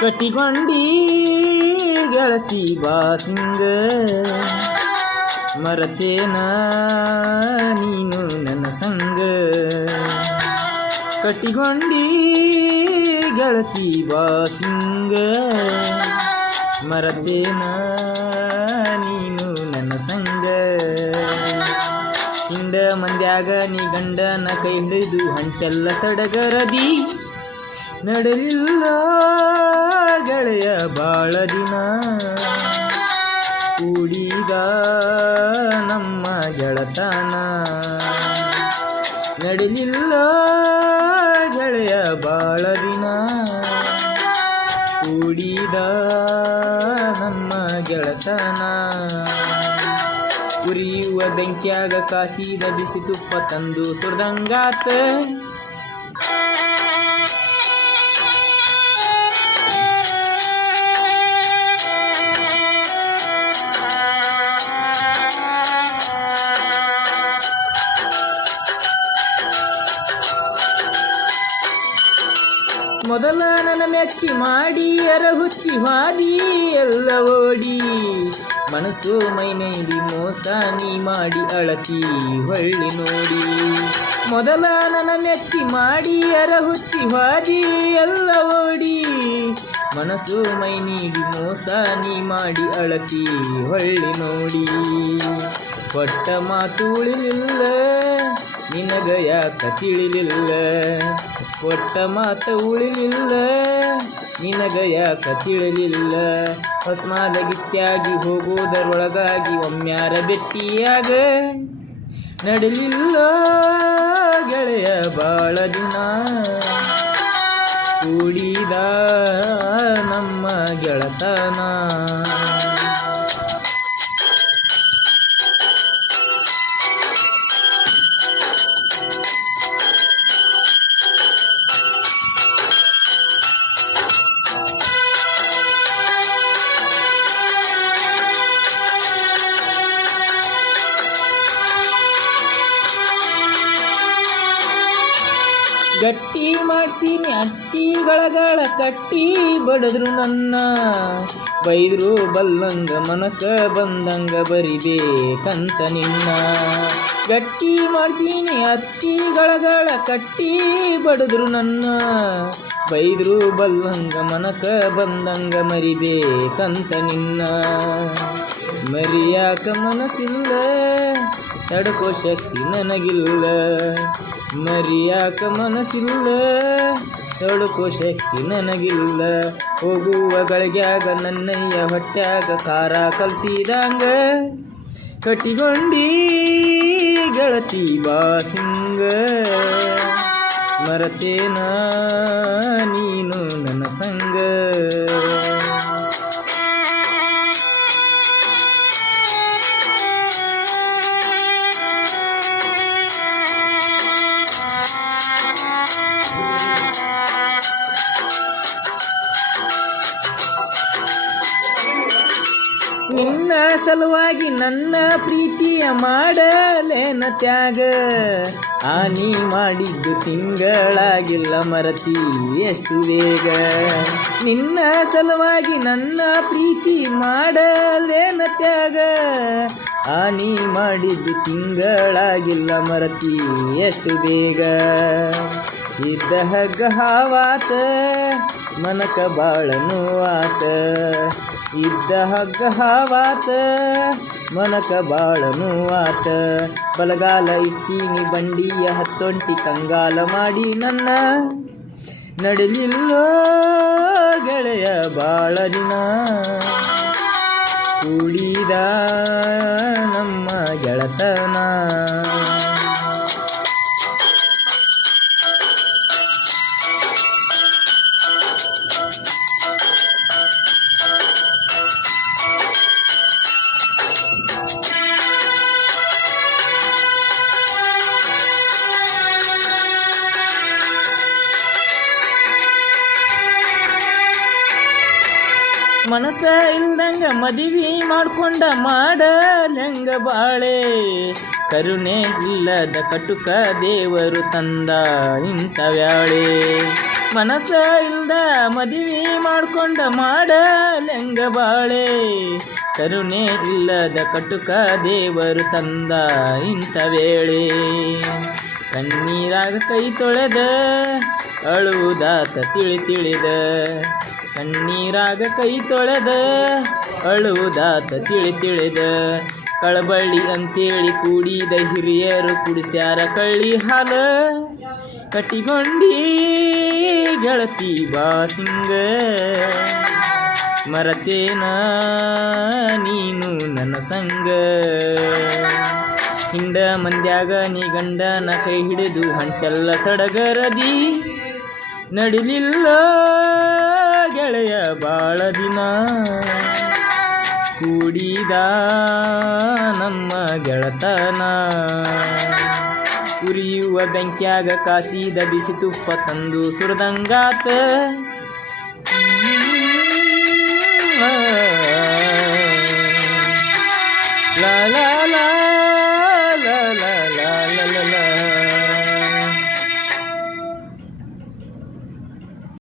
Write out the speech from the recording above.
ಕಟ್ಟಿಕೊಂಡಿ ಗೆಳತಿ ಬಾಸಿಂಗ, ಮರತೇನ ನೀನು ನನ್ನ ಸಂಗ. ಕಟಿಗೊಂಡಿ ಗೆಳತಿ ಬಾಸಿಂಗ, ಮರತೇನ ನೀನು ನನ್ನ ಸಂಗ. ಹಿಂದ ಮಂದ್ಯಾಗ ನೀ ಗಂಡನ ಕೈ ಹಿಡಿದು, ಹಂಟೆಲ್ಲ ಸಡಗರದಿ, ನಡೆಲಿಲ್ಲ ನಡೆಲಿಲ್ಲ ಗೆಳೆಯ ಬಾಳ ದಿನ. ಕೂಡಿದ ನಮ್ಮ ಗೆಳತನ. ಉರಿಯುವ ಬೆಂಕಿಯಾಗ ಕಾಸಿದ ಬಿಸಿ ತುಪ್ಪ ತಂದು ಸುಡ್ದಂಗಾತ. ಮೊದಲ ನನ್ನ ಮೆಚ್ಚಿ ಮಾಡಿ ಅರಹುಚ್ಚಿ ವಾದಿ ಎಲ್ಲ ಓಡಿ. ಮನಸ್ಸು ಮೈನೇಡಿ ಮೋಸ, ನೀ ಮಾಡಿ ಅಳತಿ, ಹೊಳ್ಳಿ ನೋಡಿ. ಮೊದಲ ನನ್ನ ಮೆಚ್ಚಿ ಮಾಡಿ ಅರಹುಚ್ಚಿ ಹಾದಿ ಎಲ್ಲ ಓಡಿ. ಮನಸ್ಸು ಮೈ ನೀಡಿ ಮೋಸ, ನೀ ಮಾಡಿ ಅಳತಿ, ಹೊಳ್ಳಿ ನೋಡಿ. ಕೊಟ್ಟ ಮಾತು ನಿನಗ ಯಾಕ ತಿಳಿಲಿಲ್ಲ ಕೊಟ್ಟ ಮಾತ ಉಳಿಲಿಲ್ಲ. ನಿನಗ ಯಾಕ ತಿಳಿಲಿಲ್ಲ ಹೊಸ್ಮಾದ ಗಿತ್ಯಾಗಿ ಹೋಗೋದರೊಳಗಾಗಿ ಒಮ್ಮ್ಯಾರ ಬೆಟ್ಟಿಯಾಗ ನಡಲಿಲ್ಲ. ಗೆಳೆಯ ಬಾಳ ದಿನ ಕೂಡಿದ ನಮ್ಮ ಗೆಳತನ. ಗಟ್ಟಿ ಮಾಡ್ಸೀನಿ ಅತ್ತಿಗಳಗಳ ಕಟ್ಟಿ ಬಡದ್ರು ನನ್ನ. ಬೈದ್ರು ಬಲ್ಲಂಗ ಮನಕ ಬಂದಂಗ ಬರಿಬೇಕಂತ ನಿನ್ನ. ಗಟ್ಟಿ ಮಾಡ್ಸೀನಿ ಅತ್ತಿಗಳಗಳ ಕಟ್ಟಿ ಬಡದ್ರು ನನ್ನ. ಬೈದ್ರು ಬಲ್ಲಂಗ ಮನಕ ಬಂದಂಗ ಮರಿಬೇಕಂತ ನಿನ್ನ. ಮರಿಯಾಕ ಮನಸ್ಸಿಲ್ಲ ತಡ್ಕೋ ಶಕ್ತಿ ನನಗಿಲ್ಲ. ಮರಿಯಾಕ ಮನಸ್ಸಿಲ್ಲ. ತಡಕೋ ಶಕ್ತಿ ನನಗಿಲ್ಲ. ಹೋಗುವ ಗಳಿಗ್ಯಾಗ ನನ್ನಯ್ಯ ಹೊಟ್ಯಾಗ ಖಾರ ಕಲ್ಸಿದಂಗ. ಕಟ್ಟಿಕೊಂಡಿ ಗೆಳತಿ ಬಾಸಿಂಗ ಮರತೇನ ಸಲುವಾಗಿ ನನ್ನ ಪ್ರೀತಿಯ ಮಾಡಲೇನ ತ್ಯಾಗ? ಹಾನಿ ಮಾಡಿದ್ದು ತಿಂಗಳಾಗಿಲ್ಲ ಮರತಿ, ಎಷ್ಟು ಬೇಗ? ನಿನ್ನ ಸಲುವಾಗಿ ನನ್ನ ಪ್ರೀತಿ ಮಾಡಲೇನ ತ್ಯಾಗ? ಹಾನಿ ಮಾಡಿದ್ದು ತಿಂಗಳಾಗಿಲ್ಲ ಮರತಿ, ಎಷ್ಟು ಬೇಗ? ಇದ್ದ ಹಗ್ಗ ಹಾವಾತ, ಮನಕ ಬಾಳ ನೋವಾತ ಇದ್ದ ಹಗ್ಗ ಹಾವಾತ, ಮನಕ ಬಾಳನು ಆತ. ಬಲಗಾಲ ಇಟ್ಟೀನಿ ಬಂಡಿಯ ಹತ್ತೊಂಟಿ ಕಂಗಾಲ ಮಾಡಿ ನನ್ನ ನಡಲಿಲ್ಲೋ ಗೆಳೆಯ ಬಾಳನಿನ ಕೂಡಿದ ನಮ್ಮ ಗೆಳತನ ಮನಸ್ಸ ಇಲ್ದಂಗ ಮದುವೆ ಮಾಡ್ಕೊಂಡ ಮಾಡಲೆಂಗ ಬಾಳೆ. ಕರುಣೆ ಇಲ್ಲದ ಕಟುಕ ದೇವರು ತಂದ ಇಂಥ ವ್ಯಾಳೆ. ಮನಸ ಇಲ್ದ ಮದುವೆ ಮಾಡ್ಕೊಂಡ ಮಾಡಲೆಂಗ ಬಾಳೆ. ಕರುಣೆ ಇಲ್ಲದ ಕಟುಕ ದೇವರು ತಂದ ಇಂಥ ವೇಳೆ ಕಣ್ಣೀರಾಗ ಕೈ ತೊಳೆದ ಅಳುವುದಾತ ತಿಳಿ ತಿಳಿದ. ಕಣ್ಣೀರಾಗ ಕೈ ತೊಳೆದ. ಅಳುವುದಾತ ತಿಳಿ ತಿಳಿದ. ಕಳಬಳ್ಳಿ ಅಂತೇಳಿ ಕೂಡಿದ ಹಿರಿಯರು ಕುಡಿಸ್ಯಾರ ಕಳ್ಳಿ ಹಾಲ. ಕಟ್ಟಿಗೊಂಡಿ ಗೆಳತಿ ಬಾಸಿಂಗ. ಮರತೇನ ನೀನು ನನ್ನ ಸಂಗ. ಹಿಂಡ ಮಂದ್ಯಾಗ ನೀ ಗಂಡನ ಕೈ ಹಿಡಿದು, ಹಂಟೆಲ್ಲ ಸಡಗರದಿ. ನಡಿಲಿಲ್ಲ ಗೆಳೆಯ ಬಾಳ ದಿನ. ಕೂಡಿದ ನಮ್ಮ ಗೆಳತನ. ಉರಿಯುವ ಬೆಂಕ್ಯಾಗ ಕಾಸಿದ ಬಿಸಿ ತುಪ್ಪ ತಂದು ಸುರದಂಗಾತ.